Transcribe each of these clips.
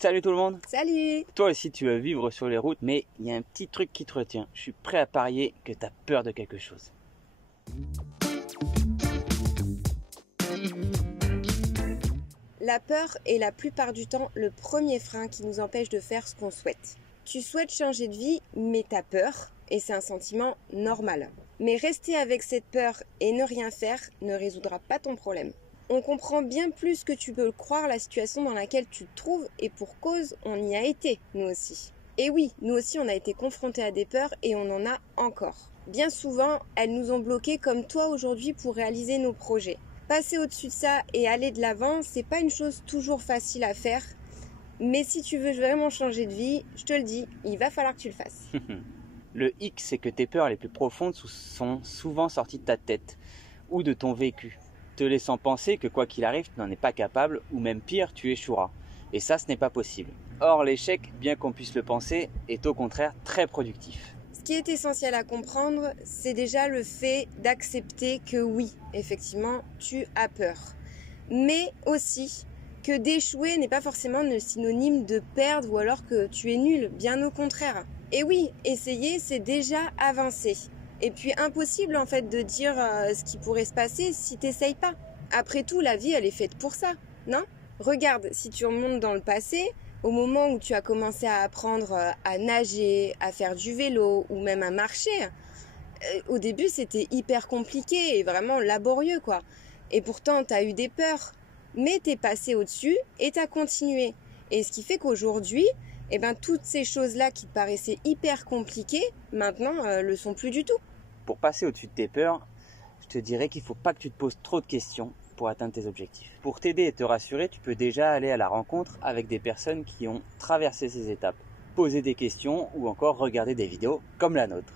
Salut tout le monde. Salut. Toi aussi tu veux vivre sur les routes, mais il y a un petit truc qui te retient. Je suis prêt à parier que tu as peur de quelque chose. La peur est la plupart du temps le premier frein qui nous empêche de faire ce qu'on souhaite. Tu souhaites changer de vie, mais t'as peur, et c'est un sentiment normal. Mais rester avec cette peur et ne rien faire ne résoudra pas ton problème. On comprend bien plus que tu peux le croire la situation dans laquelle tu te trouves, et pour cause, on y a été, nous aussi. Et oui, nous aussi on a été confrontés à des peurs et on en a encore. Bien souvent, elles nous ont bloqués comme toi aujourd'hui pour réaliser nos projets. Passer au-dessus de ça et aller de l'avant, c'est pas une chose toujours facile à faire. Mais si tu veux vraiment changer de vie, je te le dis, il va falloir que tu le fasses. Le hic, c'est que tes peurs les plus profondes sont souvent sorties de ta tête ou de ton vécu, te laissant penser que quoi qu'il arrive, tu n'en es pas capable ou même pire, tu échoueras. Et ça, ce n'est pas possible. Or, l'échec, bien qu'on puisse le penser, est au contraire très productif. Ce qui est essentiel à comprendre, c'est déjà le fait d'accepter que oui, effectivement, tu as peur. Mais aussi que d'échouer n'est pas forcément le synonyme de perdre ou alors que tu es nul, bien au contraire. Et oui, essayer, c'est déjà avancer. Et puis impossible en fait de dire ce qui pourrait se passer si t'essayes pas. Après tout, la vie, elle est faite pour ça, non ? Regarde, si tu remontes dans le passé, au moment où tu as commencé à apprendre à nager, à faire du vélo ou même à marcher, au début c'était hyper compliqué et vraiment laborieux quoi. Et pourtant t'as eu des peurs, mais t'es passé au-dessus et t'as continué. Et ce qui fait qu'aujourd'hui, toutes ces choses-là qui te paraissaient hyper compliquées, maintenant le sont plus du tout. Pour passer au-dessus de tes peurs, je te dirais qu'il ne faut pas que tu te poses trop de questions pour atteindre tes objectifs. Pour t'aider et te rassurer, tu peux déjà aller à la rencontre avec des personnes qui ont traversé ces étapes. Poser des questions ou encore regarder des vidéos comme la nôtre.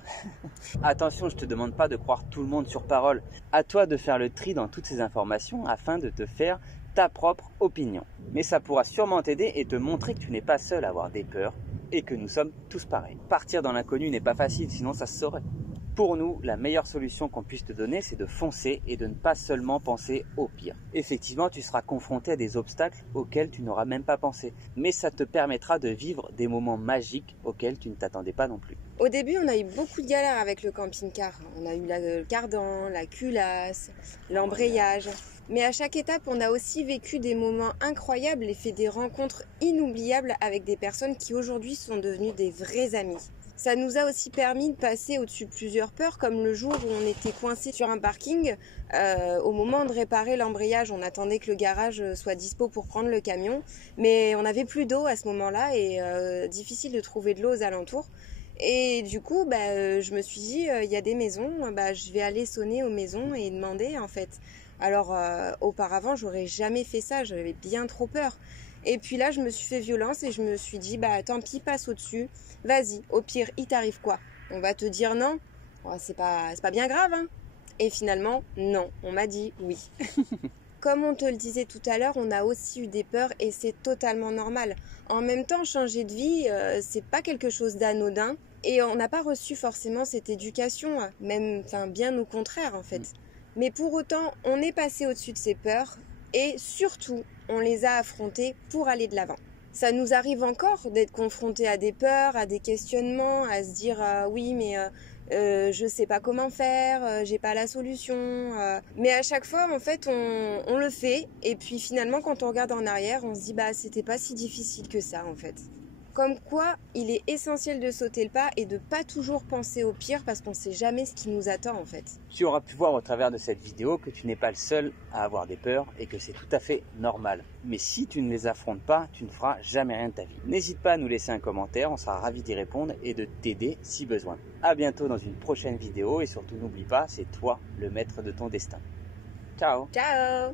Attention, je ne te demande pas de croire tout le monde sur parole. À toi de faire le tri dans toutes ces informations afin de te faire ta propre opinion. Mais ça pourra sûrement t'aider et te montrer que tu n'es pas seul à avoir des peurs et que nous sommes tous pareils. Partir dans l'inconnu n'est pas facile, sinon ça se saurait. Pour nous, la meilleure solution qu'on puisse te donner, c'est de foncer et de ne pas seulement penser au pire. Effectivement, tu seras confronté à des obstacles auxquels tu n'auras même pas pensé, mais ça te permettra de vivre des moments magiques auxquels tu ne t'attendais pas non plus. Au début, on a eu beaucoup de galères avec le camping-car. On a eu le cardan, la culasse, l'embrayage. Mais à chaque étape, on a aussi vécu des moments incroyables et fait des rencontres inoubliables avec des personnes qui aujourd'hui sont devenues des vrais amis. Ça nous a aussi permis de passer au-dessus de plusieurs peurs, comme le jour où on était coincé sur un parking. Au moment de réparer l'embrayage, on attendait que le garage soit dispo pour prendre le camion. Mais on n'avait plus d'eau à ce moment-là et difficile de trouver de l'eau aux alentours. Et du coup, je me suis dit, il y a des maisons, je vais aller sonner aux maisons et demander en fait. Alors auparavant, j'aurais jamais fait ça, j'avais bien trop peur. Et puis là, je me suis fait violence et je me suis dit, tant pis, passe au-dessus. Vas-y, au pire, il t'arrive quoi? On va te dire non? Oh, c'est pas bien grave, hein? Et finalement, non, on m'a dit oui. Comme on te le disait tout à l'heure, on a aussi eu des peurs et c'est totalement normal. En même temps, changer de vie, c'est pas quelque chose d'anodin. Et on n'a pas reçu forcément cette éducation, bien au contraire en fait. Mais pour autant, on est passé au-dessus de ces peurs et surtout, on les a affrontées pour aller de l'avant. Ça nous arrive encore d'être confrontés à des peurs, à des questionnements, à se dire oui mais je sais pas comment faire, j'ai pas la solution. Mais à chaque fois en fait on le fait et puis finalement quand on regarde en arrière on se dit c'était pas si difficile que ça en fait. Comme quoi, il est essentiel de sauter le pas et de pas toujours penser au pire parce qu'on sait jamais ce qui nous attend en fait. Tu auras pu voir au travers de cette vidéo que tu n'es pas le seul à avoir des peurs et que c'est tout à fait normal. Mais si tu ne les affrontes pas, tu ne feras jamais rien de ta vie. N'hésite pas à nous laisser un commentaire, on sera ravis d'y répondre et de t'aider si besoin. À bientôt dans une prochaine vidéo et surtout n'oublie pas, c'est toi le maître de ton destin. Ciao! Ciao!